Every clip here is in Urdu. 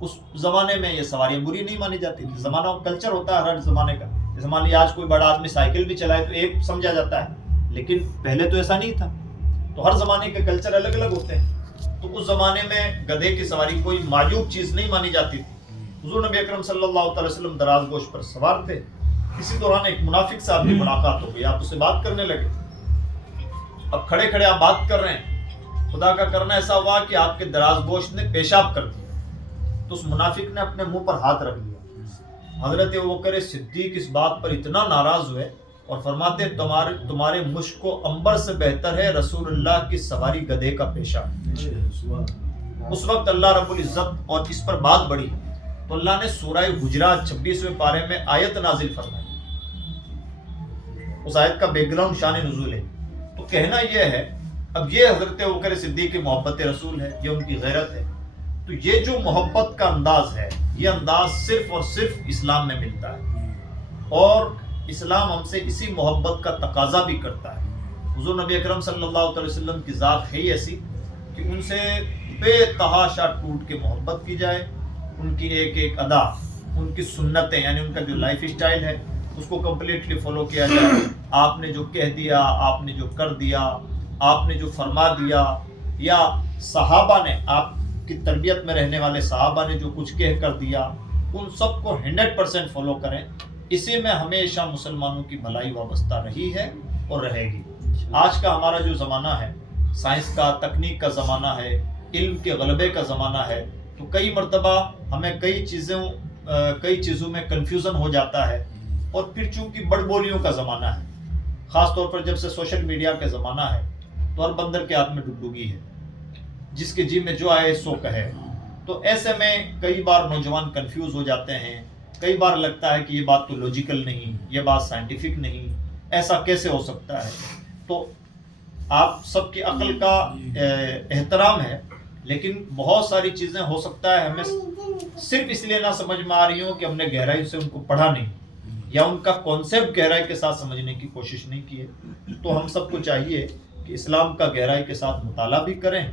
اس زمانے میں یہ سواریاں بری نہیں مانی جاتی تھی. زمانہ کلچر ہوتا ہے ہر زمانے کا. جیسے مان لیجیے آج کوئی بڑا آدمی سائیکل بھی چلائے تو ایک سمجھا جاتا ہے, لیکن پہلے تو ایسا نہیں تھا. تو ہر زمانے کے کلچر الگ الگ ہوتے ہیں. تو اس زمانے میں گدھے کی سواری کوئی معیوب چیز نہیں مانی جاتی تھی. حضور نبی اکرم صلی اللہ تعالی وسلم دراز گوش پر سوار تھے. اسی دوران ایک منافق سے آپ کی ملاقات ہو گئی, آپ اس سے بات کرنے لگے. اب کھڑے کھڑے آپ بات کر رہے ہیں, خدا کا کرنا ایسا ہوا کہ آپ کے دراز گوشت نے پیشاب کر دیا. تو اس منافق نے اپنے منہ پر ہاتھ رکھ دیا. حضرت ابوبکر صدیق اس بات پر اتنا ناراض ہوئے اور فرماتے تمہارے مشک و عنبر سے بہتر ہے رسول اللہ کی سواری گدھے کا پیشاب. اس وقت اللہ رب العزت اور اس پر بات بڑھی تو اللہ نے سورہ حجرات 26ویں پارے میں آیت نازل فرمائی. اس آیت کا بیک گراؤنڈ شان نزول ہے. تو کہنا یہ ہے, اب یہ حضرت ابوبکر صدیق کی محبت رسول ہے, یہ ان کی غیرت ہے. تو یہ جو محبت کا انداز ہے, یہ انداز صرف اور صرف اسلام میں ملتا ہے, اور اسلام ہم سے اسی محبت کا تقاضا بھی کرتا ہے. حضور نبی اکرم صلی اللہ علیہ وسلم کی ذات ہے ہی ایسی کہ ان سے بے تحاشا ٹوٹ کے محبت کی جائے. ان کی ایک ایک ادا, ان کی سنتیں, یعنی ان کا جو لائف اسٹائل ہے اس کو کمپلیٹلی فالو کیا جائے. آپ نے جو کہہ دیا, آپ نے جو کر دیا, آپ نے جو فرما دیا, یا صحابہ نے, آپ کی تربیت میں رہنے والے صحابہ نے جو کچھ کہہ کر دیا, ان سب کو 100% فالو کریں. اسی میں ہمیشہ مسلمانوں کی بھلائی وابستہ رہی ہے اور رہے گی. آج کا ہمارا جو زمانہ ہے, سائنس کا, تکنیک کا زمانہ ہے, علم کے غلبے کا زمانہ ہے, تو کئی مرتبہ ہمیں کئی چیزوں میں کنفیوژن ہو جاتا ہے. اور پھر چونکہ بڑ بولیوں کا زمانہ ہے, خاص طور پر جب سے سوشل میڈیا کا زمانہ ہے, تو ہر بندر کے ہاتھ میں ڈگڈگی ہے, جس کے جی میں جو آئے سو کہے. تو ایسے میں کئی بار نوجوان کنفیوز ہو جاتے ہیں. کئی بار لگتا ہے کہ یہ بات تو لاجیکل نہیں, یہ بات سائنٹیفک نہیں, ایسا کیسے ہو سکتا ہے. تو آپ سب کی عقل کا احترام ہے, لیکن بہت ساری چیزیں ہو سکتا ہے ہمیں صرف اس لیے نہ سمجھ میں آ رہی ہوں کہ ہم نے گہرائی سے ان کو پڑھا نہیں, یا ان کا کانسیپٹ گہرائی کے ساتھ سمجھنے کی کوشش نہیں کی ہے. تو ہم سب کو چاہیے کہ اسلام کا گہرائی کے ساتھ مطالعہ بھی کریں,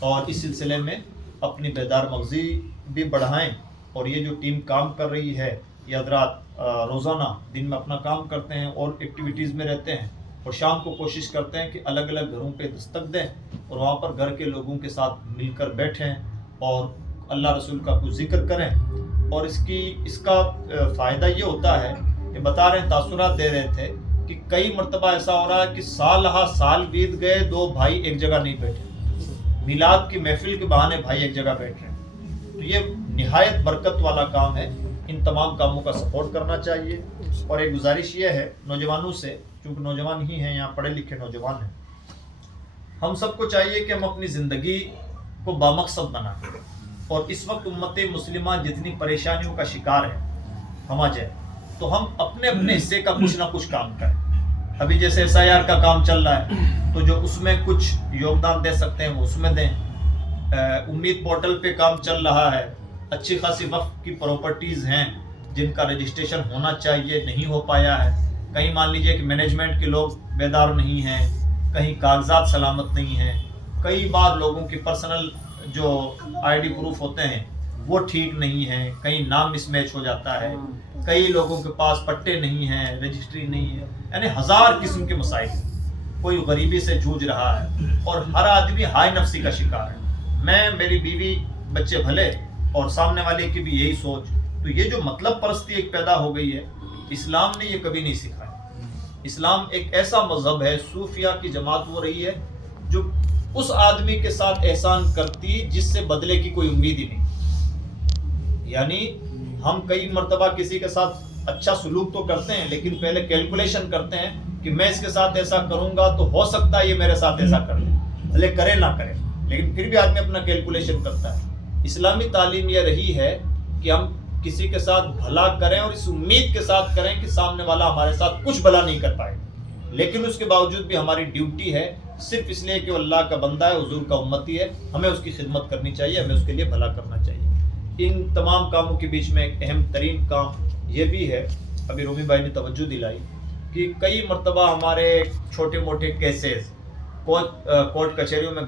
اور اس سلسلے میں اپنی بیدار مغزی بھی بڑھائیں. اور یہ جو ٹیم کام کر رہی ہے, یہ حضرات روزانہ دن میں اپنا کام کرتے ہیں اور ایکٹیویٹیز میں رہتے ہیں, اور شام کو کوشش کرتے ہیں کہ الگ الگ گھروں پہ دستک دیں, اور وہاں پر گھر کے لوگوں کے ساتھ مل کر بیٹھیں اور اللہ رسول کا کچھ ذکر کریں. اور اس کا فائدہ یہ ہوتا ہے کہ بتا رہے ہیں, تاثرات دے رہے تھے کہ کئی مرتبہ ایسا ہو رہا ہے کہ سال ہا سال بیت گئے, دو بھائی ایک جگہ نہیں بیٹھے, میلاد کی محفل کے بہانے بھائی ایک جگہ بیٹھ رہے ہیں. تو یہ نہایت برکت والا کام ہے. ان تمام کاموں کا سپورٹ کرنا چاہیے. اور ایک گزارش یہ ہے نوجوانوں سے, چونکہ نوجوان ہی ہیں, یہاں پڑھے لکھے نوجوان ہیں, ہم سب کو چاہیے کہ ہم اپنی زندگی کو بامقصد بنائیں. اور اس وقت امت مسلمہ جتنی پریشانیوں کا شکار ہے سماج ہے, تو ہم اپنے اپنے حصے کا کچھ نہ کچھ کام کریں. ابھی جیسے SIR کا کام چل رہا ہے, تو جو اس میں کچھ یوگدان دے سکتے ہیں وہ اس میں دیں. امید پورٹل پہ کام چل رہا ہے, اچھی خاصی وقت کی پراپرٹیز ہیں جن کا رجسٹریشن ہونا چاہیے, نہیں ہو پایا ہے. کہیں مان لیجئے کہ مینجمنٹ کے لوگ بیدار نہیں ہیں, کہیں کاغذات سلامت نہیں ہیں, کئی بار لوگوں کی پرسنل جو ID پروف ہوتے ہیں وہ ٹھیک نہیں ہیں, کہیں نام مس میچ ہو جاتا ہے, کئی لوگوں کے پاس پٹے نہیں ہیں, رجسٹری نہیں ہے, یعنی ہزار قسم کے مسائل. کوئی غریبی سے جھوج رہا ہے, اور ہر آدمی ہائی نفسی کا شکار ہے. میں, میری بیوی, بچے بھلے, اور سامنے والے کی بھی یہی سوچ. تو یہ جو مطلب پرستی ایک پیدا ہو گئی ہے, اسلام نے یہ کبھی نہیں سکھایا. اسلام ایک ایسا مذہب ہے, صوفیہ کی جماعت وہ رہی ہے جو اس آدمی کے ساتھ احسان کرتی جس سے بدلے کی کوئی امید ہی نہیں. یعنی ہم کئی مرتبہ کسی کے ساتھ اچھا سلوک تو کرتے ہیں, لیکن پہلے کیلکولیشن کرتے ہیں کہ میں اس کے ساتھ ایسا کروں گا تو ہو سکتا ہے یہ میرے ساتھ ایسا کر لے, بھلے کرے نہ کرے, لیکن پھر بھی آدمی اپنا کیلکولیشن کرتا ہے. اسلامی تعلیم یہ رہی ہے کہ ہم کسی کے ساتھ بھلا کریں اور اس امید کے ساتھ کریں کہ سامنے والا ہمارے ساتھ کچھ بھلا نہیں کر پائے, لیکن اس کے باوجود بھی ہماری ڈیوٹی ہے صرف اس لیے کہ وہ اللہ کا بندہ ہے, حضور کا امتی ہے, ہمیں اس کی خدمت کرنی چاہیے, ہمیں اس کے لیے بھلا کرنا چاہیے. ان تمام کاموں کے بیچ میں ایک اہم ترین کام یہ بھی ہے, ابھی رومی بھائی نے توجہ دلائی کہ کئی مرتبہ ہمارے چھوٹے موٹے کیسز کورٹ کچہریوں میں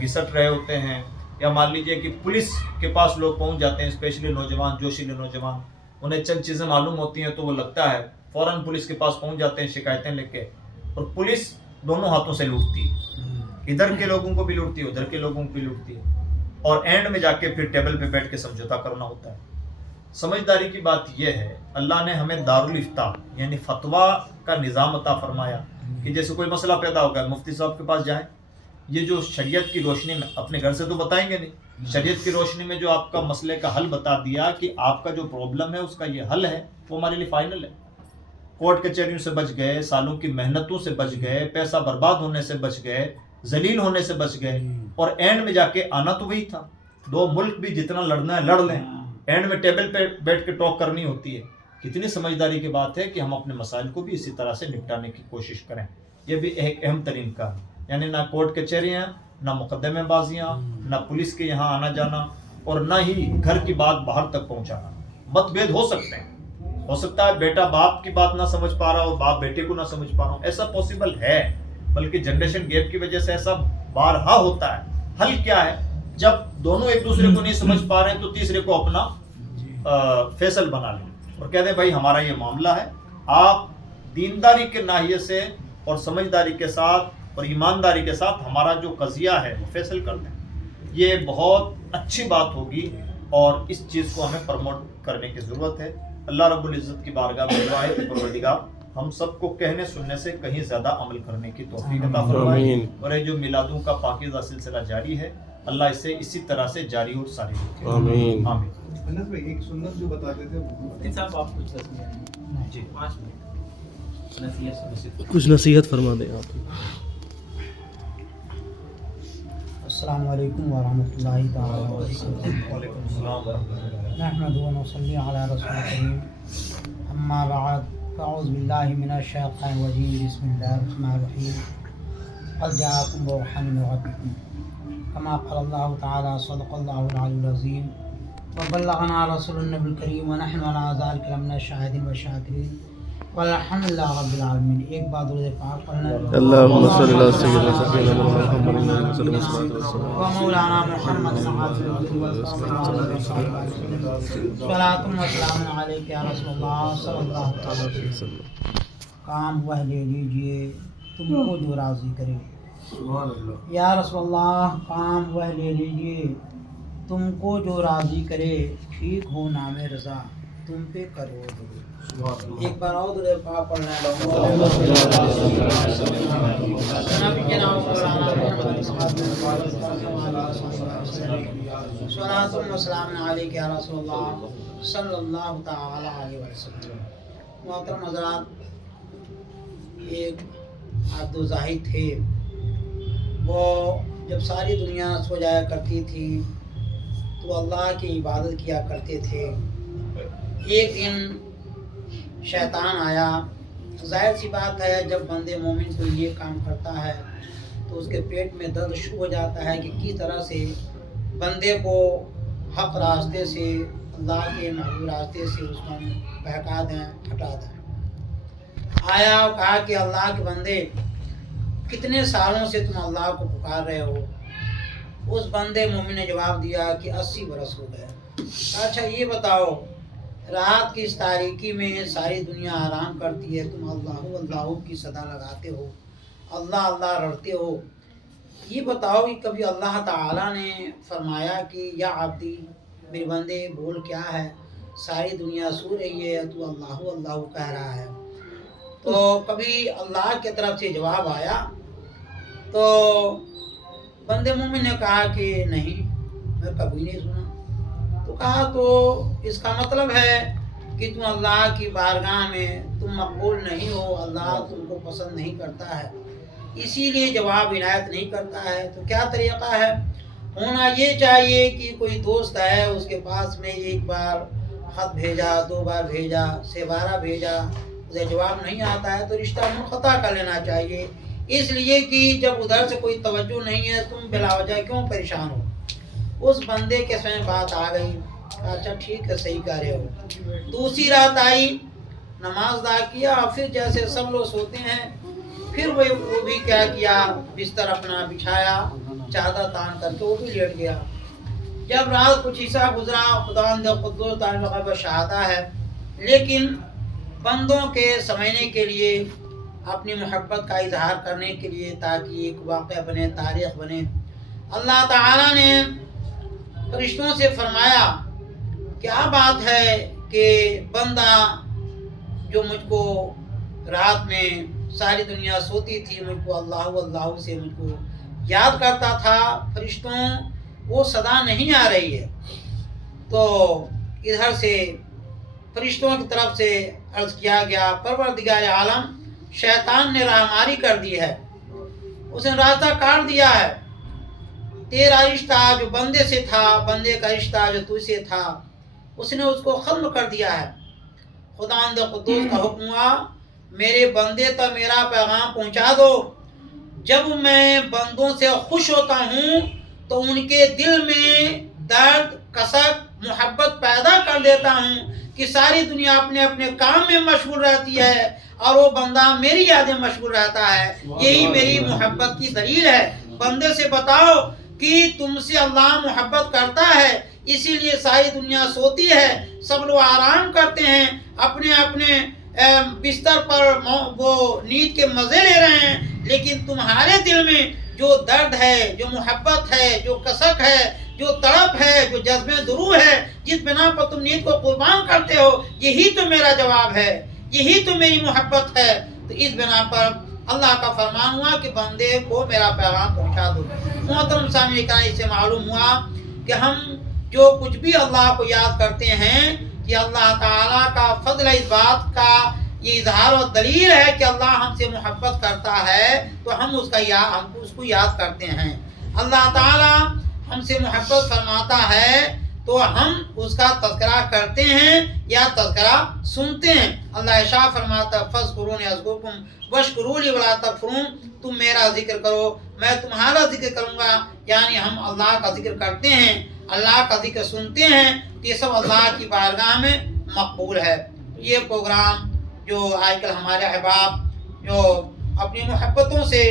گھسٹ رہے ہوتے ہیں, یا مان لیجئے کہ پولیس کے پاس لوگ پہنچ جاتے ہیں، اسپیشلی نوجوان، جوشیلے نوجوان، انہیں چند چیزیں معلوم ہوتی ہیں تو وہ لگتا ہے فوراً پولیس کے پاس پہنچ جاتے ہیں شکایتیں لکھ کے، اور پولیس دونوں ہاتھوں سے لوٹتی ہے، ادھر کے لوگوں کو بھی لوٹتی ہے، ادھر کے لوگوں کو بھی لوٹتی ہے، اور اینڈ میں جا کے پھر ٹیبل پہ بیٹھ کے سمجھوتا کرنا ہوتا ہے۔ سمجھداری کی بات یہ ہے، اللہ نے ہمیں دارالافتاء یعنی فتویٰ کا نظام عطا فرمایا کہ جیسے کوئی مسئلہ پیدا ہو گیا مفتی صاحب کے پاس جائیں، یہ جو شریعت کی روشنی میں، اپنے گھر سے تو بتائیں گے نہیں، شریعت کی روشنی میں جو آپ کا مسئلے کا حل بتا دیا کہ آپ کا جو پرابلم ہے اس کا یہ حل ہے، وہ ہمارے لیے فائنل ہے۔ کورٹ کچہریوں سے بچ گئے، سالوں کی محنتوں سے بچ گئے، پیسہ برباد ہونے سے بچ گئے، ذلیل ہونے سے بچ گئے، اور اینڈ میں جا کے آنا تو وہی تھا، دو ملک بھی جتنا لڑنا ہے لڑ لیں، اینڈ میں ٹیبل پہ بیٹھ کے ٹاک کرنی ہوتی ہے۔ کتنی سمجھداری کی بات ہے کہ ہم اپنے مسائل کو بھی اسی طرح سے نپٹانے کی کوشش کریں، یہ بھی ایک اہم ترین کام ہے، یعنی نہ کورٹ کچہریاں، نہ مقدمے بازیاں، نہ پولیس کے یہاں آنا جانا، اور نہ ہی گھر کی بات باہر تک پہنچانا۔ مت بھید ہو سکتے ہیں، ہو سکتا ہے بیٹا باپ کی بات نہ سمجھ پا رہا ہو اور باپ بیٹے کو نہ سمجھ پا رہا ہو، ایسا پاسبل ہے، بلکہ جنریشن گیپ کی وجہ سے ایسا بارہا ہوتا ہے۔ حل کیا ہے؟ جب دونوں ایک دوسرے کو نہیں سمجھ پا رہے ہیں تو تیسرے کو اپنا فیصل بنا لیں اور کہہ دیں بھائی ہمارا یہ معاملہ ہے، آپ دینداری کے ناحیے سے اور سمجھداری کے ساتھ اور ایمانداری کے ساتھ ہمارا جو قضیہ ہے وہ فیصل کر دیں۔ یہ بہت اچھی بات ہوگی اور اس چیز کو ہمیں پروموٹ کرنے کی ضرورت ہے۔ اللہ رب العزت کی بارگاہ میں دعا ہے کہ پروردگار ہم سب کو کہنے سننے سے کہیں زیادہ عمل کرنے کی توفیق عطا فرمائے، اور یہ جو میلادوں کا پاکیزہ سلسلہ جاری ہے اللہ اسے اسی طرح سے جاری اور ساری رکھے، آمین آمین۔ انس بھائی ایک سنت جو بتاتے تھے مفتی صاحب آپ کچھ 10 منٹ جی 5 منٹ نصیحت کچھ نصیحت فرما دیں آپ۔ السلام علیکم ورحمۃ اللہ تعالیٰ وبرکاتہ۔ وعلیکم السلام ورحمۃ اللہ۔ نحمد و نصلی علی رسول کریم، اما بعد، فاعوذ باللہ من الشیطان الرجیم، بسم اللہ الرحمن الرحیم۔ قد جاءکم برہان من ربکم کما قال اللہ تعالی، صدق اللہ العلی العظیم، وبلغنا رسول النبی الکریم، ونحن علی ذلک لمن الشاہدین والشاکرین، والحمد للہ رب العالمین۔ ایک بار درود پاک پڑھنا۔ اللہم صلی اللہ سیدنا سیدنا محمد وسلم و مولانا محمد صلاۃ و سلام علیک یا رسول اللہ صلی اللہ علیہ وسلم۔ کام وہ لے لیجئے تم کو جو راضی کرے، یا رسول اللہ کام وہ لے لیجئے تم کو جو راضی کرے، ٹھیک ہو نام رضا تم پہ کرو درود۔ ایک بار اور درود پاک پڑھنا ہے۔ صلاۃ و سلام علیک یا رسول اللہ صلی اللہ تعالی علیہ وسلم۔ محترم حضرات، ایک عبد زاہد تھے، وہ جب ساری دنیا سو جایا کرتی تھی تو اللہ کی عبادت کیا کرتے تھے۔ ایک دن شیطان آیا۔ ظاہر سی بات ہے جب بندے مومن کوئی یہ کام کرتا ہے تو اس کے پیٹ میں درد شروع ہو جاتا ہے کہ کس طرح سے بندے کو حق راستے سے، اللہ کے محبوب راستے سے اس کو بہکا دیں، ہٹا دیں۔ آیا اور کہا کہ اللہ کے بندے کتنے سالوں سے تم اللہ کو پکار رہے ہو؟ اس بندے مومن نے جواب دیا کہ 80 برس ہو گئے۔ اچھا یہ بتاؤ، رات کی اس تاریکی میں ساری دنیا آرام کرتی ہے، تم اللہ اللہ کی صدا لگاتے ہو، اللہ اللہ رڑتے ہو، یہ بتاؤ کہ کبھی اللہ تعالیٰ نے فرمایا کہ یا عبدی، میرے بندے بول کیا ہے، ساری دنیا سو رہی ہے تو اللہ اللہ کہہ رہا ہے؟ تو کبھی اللہ کی طرف سے جواب آیا؟ تو بندے مومن نے کہا کہ نہیں، میں کبھی نہیں سنا۔ تو کہا تو اس کا مطلب ہے کہ تم اللہ کی بارگاہ میں تم مقبول نہیں ہو، اللہ تم کو پسند نہیں کرتا ہے، اسی لیے جواب عنایت نہیں کرتا ہے۔ تو کیا طریقہ ہے؟ ہونا یہ چاہیے کہ کوئی دوست ہے، اس کے پاس میں ایک بار خط بھیجا، 2 بار بھیجا، 12 بھیجا، اسے جواب نہیں آتا ہے تو رشتہ منقطع کر لینا چاہیے، اس لیے کہ جب ادھر سے کوئی توجہ نہیں ہے تم بلا وجہ کیوں پریشان ہو۔ اس بندے کے سمجھ بات آ گئی، اچھا ٹھیک ہے صحیح کہہ رہے ہو۔ دوسری رات آئی، نماز ادا کیا، پھر جیسے سب لوگ سوتے ہیں پھر وہ بھی کیا کیا، بستر اپنا بچھایا، چادر تان کر کے وہ بھی لیٹ گیا۔ جب رات کچھ حصہ گزرا خداوند قدوس دائم الغیب شہادہ ہے، لیکن بندوں کے سمجھنے کے لیے، اپنی محبت کا اظہار کرنے کے لیے، تاکہ ایک واقعہ بنے، تاریخ بنے، اللہ تعالیٰ نے فرشتوں سے فرمایا کیا بات ہے کہ بندہ جو مجھ کو رات میں ساری دنیا سوتی تھی، مجھ کو اللہ اللہ سے مجھ کو یاد کرتا تھا، فرشتوں وہ صدا نہیں آ رہی ہے۔ تو ادھر سے فرشتوں کی طرف سے عرض کیا گیا پروردگار عالم، شیطان نے راہماری کر دی ہے، اس نے راستہ کاٹ دیا ہے، تیرا رشتہ جو بندے سے تھا، بندے کا رشتہ جو تو سے تھا، اس نے اس کو ختم کر دیا ہے۔ خداوند قدوس کا حکم ہوا میرے بندے تک میرا پیغام پہنچا دو۔ جب میں بندوں سے خوش ہوتا ہوں تو ان کے دل میں درد، کسک، محبت پیدا کر دیتا ہوں کہ ساری دنیا اپنے اپنے کام میں مشغول رہتی ہے اور وہ بندہ میری یادیں مشغول رہتا ہے۔ یہی میری محبت کی دلیل ہے۔ بندے سے بتاؤ کہ تم سے اللہ محبت کرتا ہے، اسی لیے ساری دنیا سوتی ہے، سب لوگ آرام کرتے ہیں، اپنے اپنے بستر پر وہ نیند کے مزے لے رہے ہیں، لیکن تمہارے دل میں جو درد ہے، جو محبت ہے، جو کسک ہے، جو تڑپ ہے، جو جذبہ درو ہے، جس بنا پر تم نیند کو قربان کرتے ہو، یہی تو میرا جواب ہے، یہی تو میری محبت ہے۔ تو اس بنا پر اللہ کا فرمان ہوا کہ بندے کو میرا پیغام پہنچا دو۔ محترم سامعین کرام، اس سے معلوم ہوا کہ ہم جو کچھ بھی اللہ کو یاد کرتے ہیں کہ اللہ تعالیٰ کا فضل اس بات کا یہ اظہار و دلیل ہے کہ اللہ ہم سے محبت کرتا ہے، تو ہم اس کو یاد کرتے ہیں۔ اللہ تعالیٰ ہم سے محبت فرماتا ہے تو ہم اس کا تذکرہ کرتے ہیں یا تذکرہ سنتے ہیں۔ اللہ ارشاد فرماتا ہے فاذکرونی اذکرکم واشکروا لی ولا تکفرون، تم میرا ذکر کرو میں تمہارا ذکر کروں گا، یعنی ہم اللہ کا ذکر کرتے ہیں، اللہ کا ذکر سنتے ہیں، تو یہ سب اللہ کی بارگاہ میں مقبول ہے۔ یہ پروگرام جو آج کل ہمارے احباب جو اپنی محبتوں سے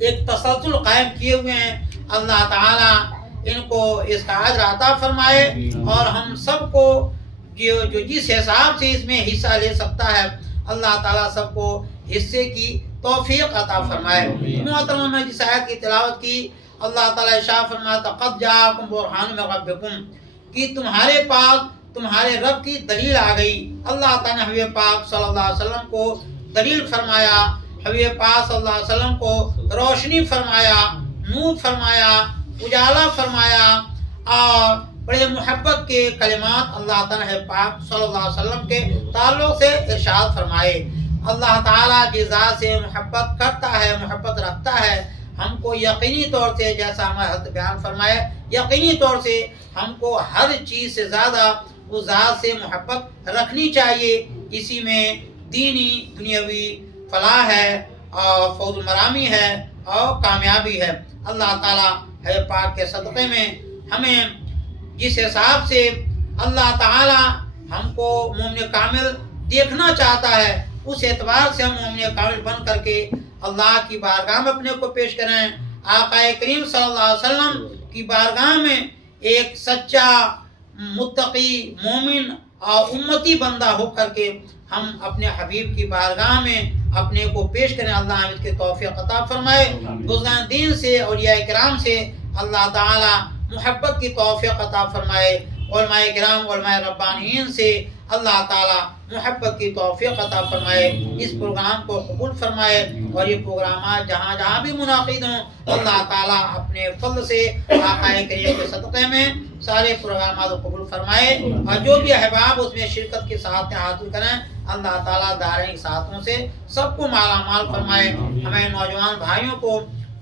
ایک تسلسل قائم کیے ہوئے ہیں، اللہ تعالیٰ ان کو اس کا اجر عطا فرمائے، اور ہم سب کو جو جس حساب سے اس میں حصہ لے سکتا ہے، اللہ تعالیٰ سب کو حصے کی توفیق عطا فرمائے۔ محترم، میں جس آیت کی تلاوت کی، اللہ تعالیٰ ارشاد فرماتا قد جاءکم برہان من ربکم، کہ تمہارے پاس تمہارے رب کی دلیل آ گئی۔ اللہ تعالیٰ نے حبیب پاک صلی اللہ علیہ وسلم کو دلیل فرمایا، حبیب پاک صلی اللہ علیہ وسلم کو روشنی فرمایا، نور فرمایا، اجالا فرمایا، اور بڑے محبت کے کلمات اللہ تعالیٰ نے پاک صلی اللہ علیہ وسلم کے تعلق سے ارشاد فرمائے۔ اللہ تعالیٰ جس ذات سے محبت کرتا ہے، محبت رکھتا ہے، ہم کو یقینی طور سے، جیسا ہمارے حضرت بیان فرمائے، یقینی طور سے ہم کو ہر چیز سے زیادہ اس ذات سے محبت رکھنی چاہیے۔ اسی میں دینی دنیاوی فلاح ہے اور فوز مرامی ہے اور کامیابی ہے۔ اللہ تعالیٰ ہے پاک کے صدقے میں ہمیں جس حساب سے اللہ تعالیٰ ہم کو مومن کامل دیکھنا چاہتا ہے، اس اعتبار سے ہم مومن کامل بن کر کے اللہ کی بارگاہ میں اپنے کو پیش کریں، آقا کریم صلی اللہ علیہ وسلم کی بارگاہ میں ایک سچا متقی مومن اور امتی بندہ ہو کر کے ہم اپنے حبیب کی بارگاہ میں اپنے کو پیش کریں۔ اللہ ہم اس کے توفیق عطا فرمائے۔ بزرگان دین سے، اولیاء کرام سے اللہ تعالی محبت کی توفیق عطا فرمائے۔ علماء کرام، علماء ربانیین سے اللہ تعالی محبت کی توفیق عطا فرمائے۔ اس پروگرام کو قبول فرمائے، اور یہ پروگرامات جہاں جہاں بھی منعقد ہوں، اللہ تعالیٰ اپنے فضل سے آقا کریم کے صدقے میں سارے پروگرامات کو قبول فرمائے، اور جو بھی احباب اس میں شرکت کی سعادتیں حاصل کریں، اللہ تعالیٰ دارین سعادتوں سے سب کو مالا مال فرمائے۔ ہمیں نوجوان بھائیوں کو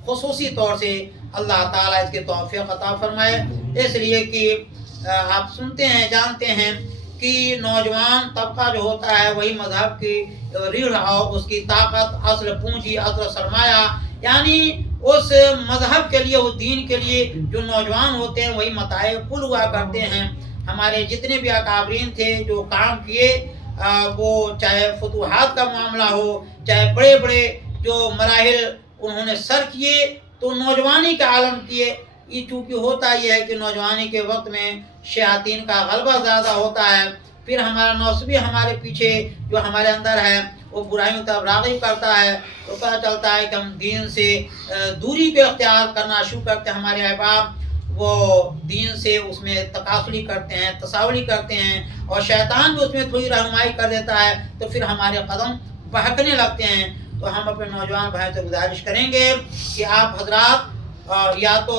خصوصی طور سے اللہ تعالیٰ اس کے توفیق عطا فرمائے، اس لیے کہ آپ سنتے ہیں، جانتے ہیں کہ نوجوان طبقہ جو ہوتا ہے وہی مذہب کی ریڑھ اور اس کی طاقت، اصل پونجی، اصل سرمایہ، یعنی اس مذہب کے لیے، اس دین کے لیے جو نوجوان ہوتے ہیں وہی متاع کل ہوا کرتے ہیں۔ ہمارے جتنے بھی اکابرین تھے جو کام کیے، وہ چاہے فتوحات کا معاملہ ہو، چاہے بڑے بڑے جو مراحل انہوں نے سر کیے، تو نوجوانی کا عالم کیے، یہ چونکہ ہوتا یہ ہے کہ نوجوانی کے وقت میں شیاطین کا غلبہ زیادہ ہوتا ہے، پھر ہمارا نفس بھی ہمارے پیچھے جو ہمارے اندر ہے وہ برائیوں طرف راغب کرتا ہے، تو پتہ چلتا ہے کہ ہم دین سے دوری کو اختیار کرنا شروع کرتے ہیں۔ ہمارے احباب وہ دین سے اس میں تکاسلی کرتے ہیں، تصاولی کرتے ہیں، اور شیطان بھی اس میں تھوڑی رہنمائی کر دیتا ہے، تو پھر ہمارے قدم بہکنے لگتے ہیں۔ تو ہم اپنے نوجوان بھائی سے گزارش کریں گے کہ آپ حضرات یا تو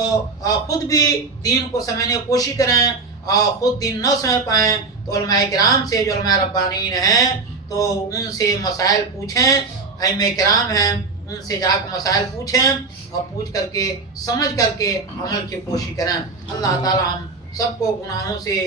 خود بھی دین کو سمجھنے کی کوشش کریں، اور خود دین نہ سمجھ پائیں تو علماء کرام سے، جو علماء ربانیین ہیں، تو ان سے مسائل پوچھیں، ائمہ کرام ہیں ان سے جا کے مسائل پوچھیں، اور پوچھ کر کے سمجھ کر کے عمل کی کوشش کریں۔ اللہ تعالی ہم سب کو گناہوں سے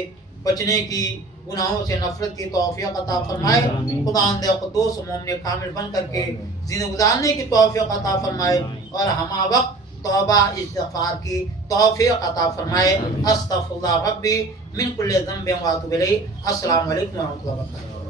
بچنے کی، گناہوں سے نفرت کی توفیق عطا فرمائے۔ خدا قدوس مومن کامل بن کر کے زندگی گزارنے کی توفیق عطا فرمائے، اور ہمہ وقت توبہ استغفار کی توفیق عطا فرمائے۔ استغفر اللہ ربی من کل ذنب و اتوب الیہ۔ السلام علیکم و رحمۃ اللہ وبرکاتہ۔